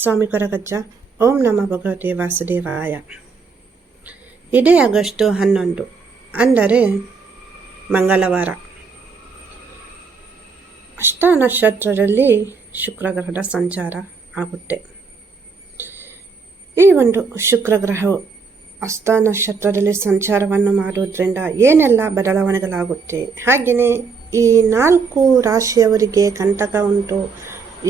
ಸ್ವಾಮಿ ಕೊರಗಜ್ಜ. ಓಂ ನಮ ಭಗವತೆ ವಾಸುದೇವಾಯ. ಇದೇ ಆಗಸ್ಟ್ 11 ಅಂದರೆ ಮಂಗಳವಾರ. ಅಷ್ಟ ನಕ್ಷತ್ರದಲ್ಲಿ ಶುಕ್ರಗ್ರಹದ ಸಂಚಾರ ಆಗುತ್ತೆ. ಈ ಒಂದು ಶುಕ್ರಗ್ರಹವು ಹಸ್ತ ನಕ್ಷತ್ರದಲ್ಲಿ ಸಂಚಾರವನ್ನು ಮಾಡೋದ್ರಿಂದ ಏನೆಲ್ಲ ಬದಲಾವಣೆಗಳಾಗುತ್ತೆ, ಹಾಗೆಯೇ ಈ 4 ರಾಶಿಯವರಿಗೆ ಕಂಟಕ ಉಂಟು,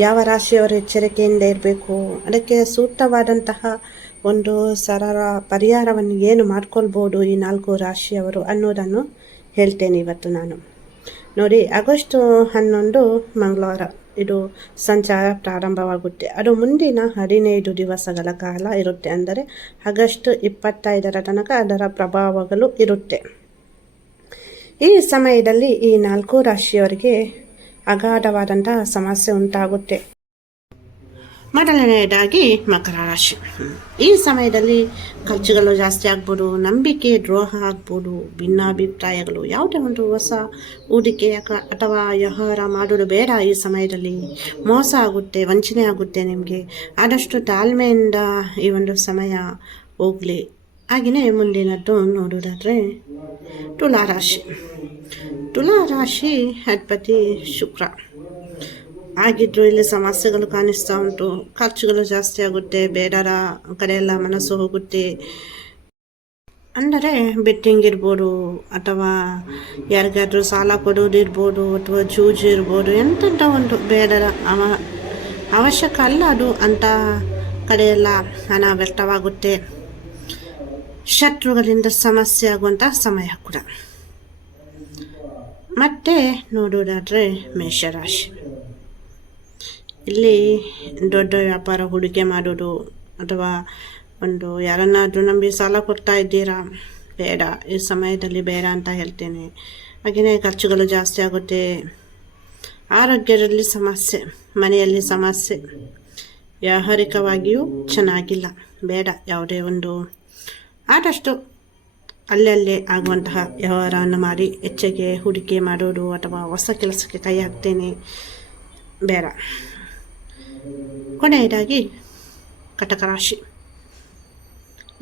ಯಾವ ರಾಶಿಯವರು ಎಚ್ಚರಿಕೆಯಿಂದ ಇರಬೇಕು, ಅದಕ್ಕೆ ಸೂಕ್ತವಾದಂತಹ ಒಂದು ಸರಳ ಪರಿಹಾರವನ್ನು ಏನು ಮಾಡ್ಕೊಳ್ಬೋದು ಈ 4 ರಾಶಿಯವರು ಅನ್ನೋದನ್ನು ಹೇಳ್ತೇನೆ ಇವತ್ತು ನಾನು. ನೋಡಿ, ಆಗಸ್ಟ್ 11 ಮಂಗಳವಾರ ಇದು ಸಂಚಾರ ಪ್ರಾರಂಭವಾಗುತ್ತೆ. ಅದು ಮುಂದಿನ 15 ದಿವಸಗಳ ಕಾಲ ಇರುತ್ತೆ. ಅಂದರೆ ಆಗಸ್ಟ್ 25 ತನಕ ಅದರ ಪ್ರಭಾವಗಳು ಇರುತ್ತೆ. ಈ ಸಮಯದಲ್ಲಿ ಈ 4 ರಾಶಿಯವರಿಗೆ ಅಗಾಧವಾದಂತಹ ಸಮಸ್ಯೆ ಉಂಟಾಗುತ್ತೆ. ಮೊದಲನೆಯದಾಗಿ ಮಕರ ರಾಶಿ. ಈ ಸಮಯದಲ್ಲಿ ಖರ್ಚುಗಳು ಜಾಸ್ತಿ ಆಗ್ಬೋದು, ನಂಬಿಕೆ ದ್ರೋಹ ಆಗ್ಬೋದು, ಭಿನ್ನಾಭಿಪ್ರಾಯಗಳು, ಯಾವುದೇ ಒಂದು ಹೊಸ ಹೂಡಿಕೆ ಅಥವಾ ವ್ಯವಹಾರ ಮಾಡೋದು ಬೇಡ. ಈ ಸಮಯದಲ್ಲಿ ಮೋಸ ಆಗುತ್ತೆ, ವಂಚನೆ ಆಗುತ್ತೆ. ನಿಮಗೆ ಆದಷ್ಟು ತಾಳ್ಮೆಯಿಂದ ಈ ಒಂದು ಸಮಯ ಹೋಗಲಿ. ಹಾಗೆಯೇ ಮುಂದಿನದ್ದು ನೋಡೋದಾದರೆ ತುಲಾರಾಶಿ. ತುಲಾರಾಶಿ ಅಧಿಪತಿ ಶುಕ್ರ ಆಗಿದ್ರು ಇಲ್ಲಿ ಸಮಸ್ಯೆಗಳು ಕಾಣಿಸ್ತಾ ಉಂಟು. ಖರ್ಚುಗಳು ಜಾಸ್ತಿ ಆಗುತ್ತೆ, ಬೇಡರ ಕಡೆಯೆಲ್ಲ ಮನಸ್ಸು ಹೋಗುತ್ತೆ. ಅಂದರೆ ಬೆಟ್ಟಿಂಗ್ ಇರ್ಬೋದು, ಅಥವಾ ಯಾರಿಗಾದ್ರೂ ಸಾಲ ಕೊಡೋದು ಇರ್ಬೋದು, ಅಥವಾ ಜೂಜು ಇರ್ಬೋದು, ಎಂಥ ಒಂದು ಬೇಡರ ಅವಶ್ಯಕ ಅಲ್ಲ ಅದು ಅಂತ ಕಡೆಯೆಲ್ಲ ಹಣ ವ್ಯರ್ಥವಾಗುತ್ತೆ. ಶತ್ರುಗಳಿಂದ ಸಮಸ್ಯೆ ಆಗುವಂಥ ಸಮಯ ಕೂಡ. ಮತ್ತೆ ನೋಡೋದಾದರೆ ಮೇಷರಾಶಿ. ಇಲ್ಲಿ ದೊಡ್ಡ ವ್ಯಾಪಾರ ಹೂಡಿಕೆ ಮಾಡೋದು, ಅಥವಾ ಒಂದು ಯಾರನ್ನಾದರೂ ನಂಬಿ ಸಾಲ ಕೊಡ್ತಾ ಇದ್ದೀರಾ, ಬೇಡ, ಈ ಸಮಯದಲ್ಲಿ ಬೇಡ ಅಂತ ಹೇಳ್ತೇನೆ. ಹಾಗೆಯೇ ಖರ್ಚುಗಳು ಜಾಸ್ತಿ ಆಗುತ್ತೆ. ಆರೋಗ್ಯದಲ್ಲಿ ಸಮಸ್ಯೆ, ಮನೆಯಲ್ಲಿ ಸಮಸ್ಯೆ, ವ್ಯಾವಹಾರಿಕವಾಗಿಯೂ ಚೆನ್ನಾಗಿಲ್ಲ, ಬೇಡ. ಯಾವುದೇ ಒಂದು ಆದಷ್ಟು ಅಲ್ಲಲ್ಲೇ ಆಗುವಂತಹ ವ್ಯವಹಾರವನ್ನು ಮಾಡಿ ಹೆಚ್ಚಿಗೆ ಹೂಡಿಕೆ ಮಾಡೋದು ಅಥವಾ ಹೊಸ ಕೆಲಸಕ್ಕೆ ಕೈ ಹಾಕ್ತೇನೆ, ಬೇಡ. ಕೊನೆಯದಾಗಿ ಕಟಕ ರಾಶಿ.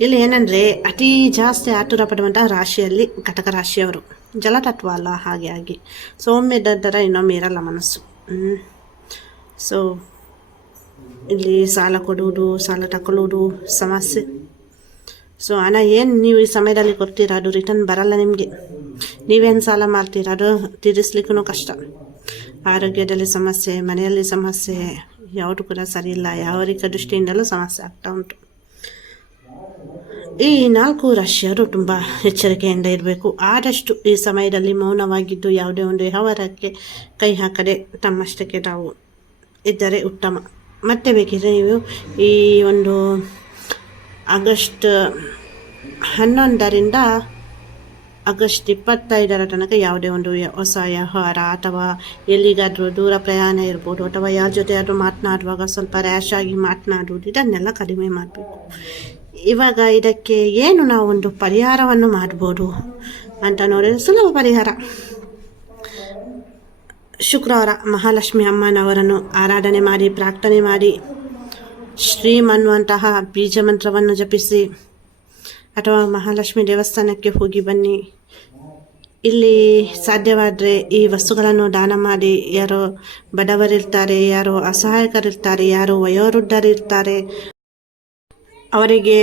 ಇಲ್ಲಿ ಏನಂದರೆ ಅತಿ ಜಾಸ್ತಿ ಆತುರ ಪಡುವಂತಹ ರಾಶಿಯಲ್ಲಿ ಕಟಕ ರಾಶಿಯವರು. ಜಲತತ್ವ ಅಲ್ಲ, ಹಾಗೆ ಸೌಮ್ಯದ ಥರ ಇನ್ನೊಮ್ಮೆ ಇರಲ್ಲ ಮನಸ್ಸು. ಸೊ ಇಲ್ಲಿ ಸಾಲ ಕೊಡುವುದು, ಸಾಲ ತಗೊಳ್ಳೋದು ಸಮಸ್ಯೆ. ಸೊ ಹಣ ಏನು ನೀವು ಈ ಸಮಯದಲ್ಲಿ ಕೊಡ್ತೀರಾ ಅದು ರಿಟರ್ನ್ ಬರಲ್ಲ ನಿಮಗೆ. ನೀವೇನು ಸಾಲ ಮಾಡ್ತೀರಾ ಅದು ತೀರಿಸ್ಲಿಕ್ಕೂ ಕಷ್ಟ. ಆರೋಗ್ಯದಲ್ಲಿ ಸಮಸ್ಯೆ, ಮನೆಯಲ್ಲಿ ಸಮಸ್ಯೆ, ಯಾವುದು ಕೂಡ ಸರಿ ಇಲ್ಲ. ಯಾವರಿಕ ದೃಷ್ಟಿಯಿಂದಲೂ ಸಮಸ್ಯೆ ಆಗ್ತಾ ಉಂಟು. ಈ 4 ರಾಶಿಯವರು ತುಂಬ ಎಚ್ಚರಿಕೆಯಿಂದ ಇರಬೇಕು. ಆದಷ್ಟು ಈ ಸಮಯದಲ್ಲಿ ಮೌನವಾಗಿದ್ದು ಯಾವುದೇ ಒಂದು ವ್ಯವಹಾರಕ್ಕೆ ಕೈ ಹಾಕದೆ ತಮ್ಮಷ್ಟಕ್ಕೆ ತಾವು ಇದ್ದರೆ ಉತ್ತಮ. ಮತ್ತೆ ಬೇಕಿದ್ರೆ ನೀವು ಈ ಒಂದು ಆಗಸ್ಟ್ 11ರಿಂದ ಆಗಸ್ಟ್ 25 ತನಕ ಯಾವುದೇ ಒಂದು ಹೊಸ ವ್ಯವಹಾರ ಅಥವಾ ಎಲ್ಲಿಗಾದರೂ ದೂರ ಪ್ರಯಾಣ ಇರ್ಬೋದು, ಅಥವಾ ಯಾರ ಜೊತೆ ಆದರೂ ಮಾತನಾಡುವಾಗ ಸ್ವಲ್ಪ ರ್ಯಾಶ್ ಆಗಿ ಮಾತನಾಡುವುದು, ಇದನ್ನೆಲ್ಲ ಕಡಿಮೆ ಮಾಡಬೇಕು. ಇವಾಗ ಇದಕ್ಕೆ ಏನು ನಾವು ಒಂದು ಪರಿಹಾರವನ್ನು ಮಾಡ್ಬೋದು ಅಂತ ನೋಡಿದರೆ ಸುಲಭ ಪರಿಹಾರ. ಶುಕ್ರವಾರ ಮಹಾಲಕ್ಷ್ಮಿ ಅಮ್ಮನವರನ್ನು ಆರಾಧನೆ ಮಾಡಿ, ಪ್ರಾರ್ಥನೆ ಮಾಡಿ, ಶ್ರೀಂ ಅನ್ನುವಂತಹ ಬೀಜ ಮಂತ್ರವನ್ನು ಜಪಿಸಿ, ಅಥವಾ ಮಹಾಲಕ್ಷ್ಮಿ ದೇವಸ್ಥಾನಕ್ಕೆ ಹೋಗಿ ಬನ್ನಿ. ಇಲ್ಲಿ ಸಾಧ್ಯವಾದರೆ ಈ ವಸ್ತುಗಳನ್ನು ದಾನ ಮಾಡಿ. ಯಾರೋ ಬಡವರಿರ್ತಾರೆ, ಯಾರೋ ಅಸಹಾಯಕರಿರ್ತಾರೆ, ಯಾರೋ ವಯೋವೃದ್ಧರಿರ್ತಾರೆ, ಅವರಿಗೆ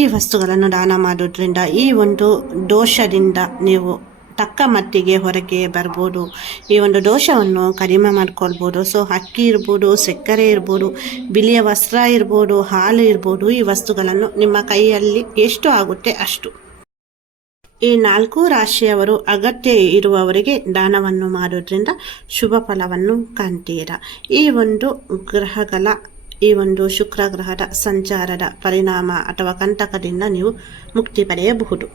ಈ ವಸ್ತುಗಳನ್ನು ದಾನ ಮಾಡೋದ್ರಿಂದ ಈ ಒಂದು ದೋಷದಿಂದ ನೀವು ತಕ್ಕ ಮಟ್ಟಿಗೆ ಹೊರಗೆ ಬರ್ಬೋದು. ಈ ಒಂದು ದೋಷವನ್ನು ಕಡಿಮೆ ಮಾಡ್ಕೊಳ್ಬೋದು. ಸೊ ಅಕ್ಕಿ ಇರ್ಬೋದು, ಸಕ್ಕರೆ ಇರ್ಬೋದು, ಬಿಳಿಯ ವಸ್ತ್ರ ಇರ್ಬೋದು, ಹಾಲು ಇರ್ಬೋದು, ಈ ವಸ್ತುಗಳನ್ನು ನಿಮ್ಮ ಕೈಯಲ್ಲಿ ಎಷ್ಟು ಆಗುತ್ತೆ ಅಷ್ಟು ಈ 4 ರಾಶಿಯವರು ಅಗತ್ಯ ಇರುವವರಿಗೆ ದಾನವನ್ನು ಮಾಡೋದ್ರಿಂದ ಶುಭ ಫಲವನ್ನು ಕಾಣ್ತೀರಾ. ಈ ಒಂದು ಗ್ರಹಗಳ ಈ ಒಂದು ಶುಕ್ರ ಗ್ರಹದ ಸಂಚಾರದ ಪರಿಣಾಮ ಅಥವಾ ಕಂಟಕದಿಂದ ನೀವು ಮುಕ್ತಿ ಪಡೆಯಬಹುದು.